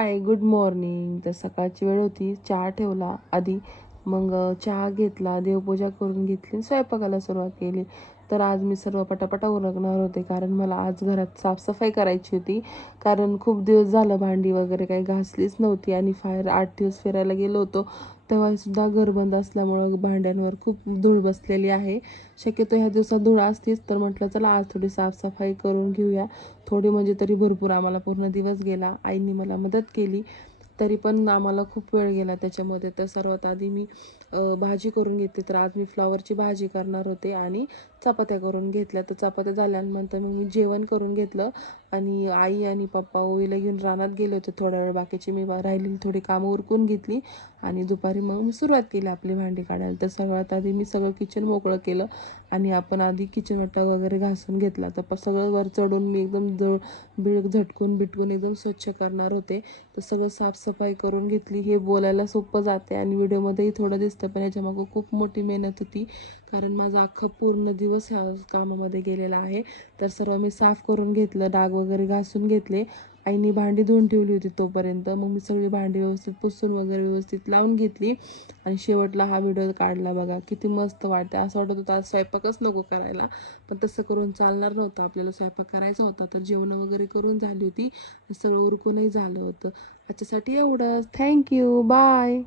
हाय, good morning. तर सकाळची वेळ होती, चहा ठेवला आधी. मग चहा घेतला, देवपूजा करून घेतली, स्वयंपाकाला सुरुवात केली. तर आज मी सर्व पटापटा उरकणार होते, कारण मला आज घरात साफसफाई करायची होती. कारण खूप दिवस झालं भांडी वगैरे काही घासलीच नव्हती आणि 8 दिवस फिरायला गेलो होतो. तेव्हासुद्धा घर बंद असल्यामुळं भांड्यांवर खूप धूळ बसलेली आहे. शक्यतो ह्या दिवसात धूळ असतीच, तर म्हटलं चला आज थोडी साफसफाई करून घेऊया. थोडी म्हणजे तरी भरपूर, आम्हाला पूर्ण दिवस गेला. आईंनी मला मदत केली, तरी पण आम्हाला खूप वेळ गेला त्याच्यामध्ये. तर सर्वात आधी मी भाजी करून घेतली. तर आज मी फ्लॉवरची भाजी करणार होते आणि चपात्या करून घेतल्या. तर चपात्या झाल्यानंतर मग मी जेवण करून घेतलं आणि आई आणि पप्पा ओवीला घेऊन रानात गेले होते थोडा वेळ. बाकीची मी राहिलेली थोडी कामं उरकून घेतली आणि दुपारी मग मी सुरुवात केली आपली भांडी काढायला. तर सगळ्यात आधी मी सगळं किचन मोकळं केलं आणि आपण आधी किचन वाटा वगैरे घासून घेतला. तर सगळं वर चढून मी एकदम झटकून बिटकून एकदम स्वच्छ करणार होते. तर सगळं साफसफाई करून घेतली. हे बोलायला सोपं जाते आणि व्हिडिओमध्येही थोडं दिसतं, पण याच्यामागं खूप मोठी मेहनत होती, कारण माझा अख्खा पूर्ण दिवस ह्या कामामध्ये गेलेला आहे. तर सर्व मी साफ करून घेतलं, डाग वगैरे घासून घेतले. आईने भांडी धुवून ठेवली होती तोपर्यंत. मग मी सगळी भांडी व्यवस्थित पुसून वगैरे व्यवस्थित लावून घेतली आणि शेवटला हा व्हिडिओ काढला. बघा किती मस्त वाटतं. असं वाटत होतं आज स्वयंपाकच नको करायला, पण तसं करून चालणार नव्हतं. आपल्याला स्वयंपाक करायचा होता. तर जेवण वगैरे करून झाली होती, सगळं उरकूनही झालं होतं. आजच्यासाठी एवढंच. Thank you, bye.